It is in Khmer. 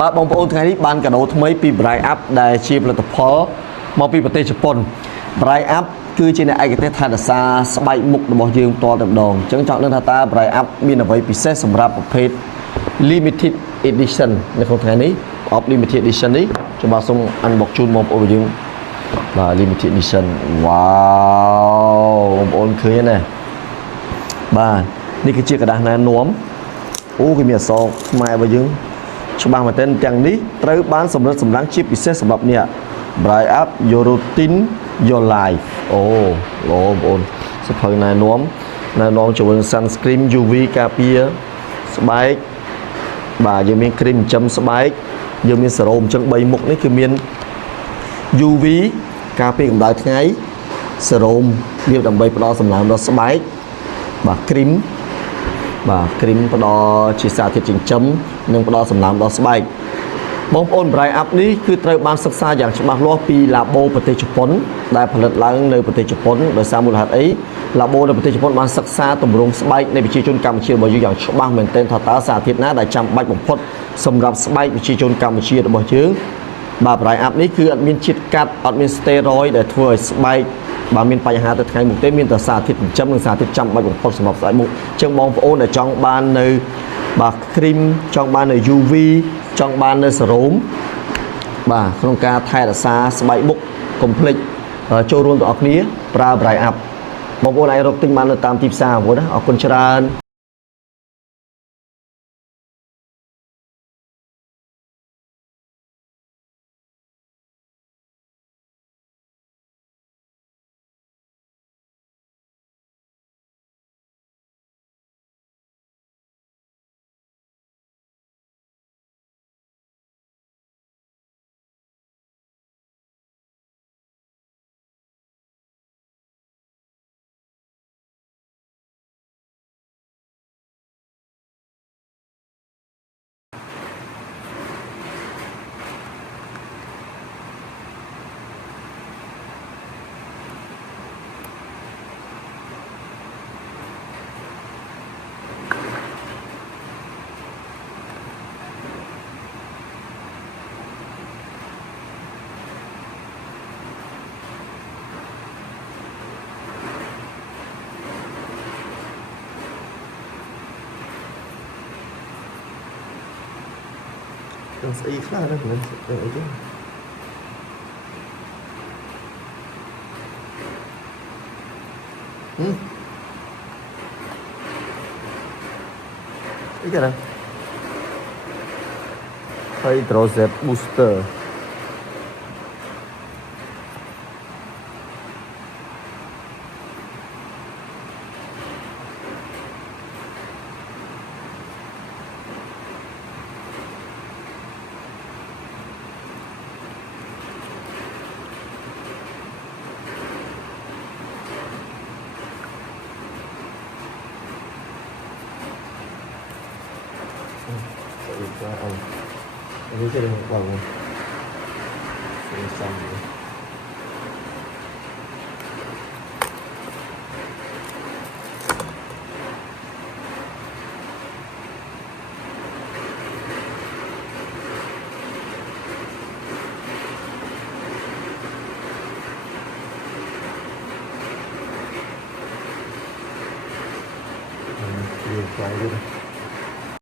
បាទបងប្អូនថ្ងៃនេះបានកាដូថ្មីពី Bright Up ដែលជាផលិតផលមកពីប្រទេសជប៉ុន Bright Up គឺជាអ្នកឯកទេសថែរក្សាស្បែកមុខរបស់យើងផ្ទាល់តែម្ដងអញ្ចឹងចង់ដឹងថាតើ Bright Up មានអ្វីពិសេសសម្រាប់ប្រភេទ Limited Edition នៅក្នុងថ្ងៃនេះប្រអប់ Limited Edition នេះខ្ញុំបាទសូម unbox ជូនបងប្អូនយើងបាទ Limited Edition វ៉ាវបងប្អូនឃើញណាបាទនេះគឺជាกระดาษណែនាំអូគេមានអក្សរខ្មែររបស់យើងច្បាស់មែនទែនទាំងនេះត្រូវបានសម្រិតសម្រាំងជាពិសេសសម្រាប់អ្នក Bright Up Your Routine Your Life អូបងប្អូនសភៅណែនាំជាមួយ Sunscreen UV ការពារស្បែកបាទយើងមានគ្រីមចិញ្ចឹមស្បែកយើងមានសេរ៉ូមអញ្ចឹង3មុខនេះគឺមាន UV ការពារកម្ដៅថ្ងៃសេរ៉ូមវាដើម្បីផ្ដល់សំណើមដល់ស្បែកបាទគ្រីមផ្ដល់ជាសារធាតុចិញ្ចឹមនិងផ្ដល់សំណើមដល់ស្បែកបងប្អូន Bright Up នេះគឺត្រូវបានសិក្សាយ៉ាងច្បាស់លាស់ពី Labo ប្រទេសជប៉ុនដែលផលិតឡើងនៅប្រទេសជប៉ុនដោយសារមូលហេតុអី Labo នៅប្រទេសជប៉ុនបានសិក្សាទម្រង់ស្បែកនៃប្រជាជនកម្ពុជារបស់យើងយ៉ាងច្បាស់មែនទែនថាតើសារធាតុណាដែលចាំបាច់បំផុតសម្រាប់ស្បែកប្រជាជនកម្ពុជារបស់យើងបាទ Bright Up នេះគឺអត់មានជាតិកាត់អត់មាន steroid ដែលធ្វើឲ្យស្បែកបើមានបញ្ហាទៅថ្ងៃមុខទេមានតែសារធាតុចិញ្ចឹមនិងសារធាតុចាំបាច់បំផុតសម្រាប់ស្បែកមុខអញ្ចឹងបងប្អូនដែលចង់បាននៅបាទគ្រីមចង់បាននៅ UV ចង់បាននៅសេរ៉ូមបាទក្នុងការថែរក្សាស្បែកមុខកុំភ្លេចចូលរួមទាំងអស់គ្នាប្រើ Bright Up បងប្អូនអាចរកទិញបាននៅតាមទីផ្សារបងប្អូនណាអរគុណច្រើនស្អីខ្លះណាមិនអីទេអីគេណា Hydrozep Booster Ini saya mau bangun. Selesai.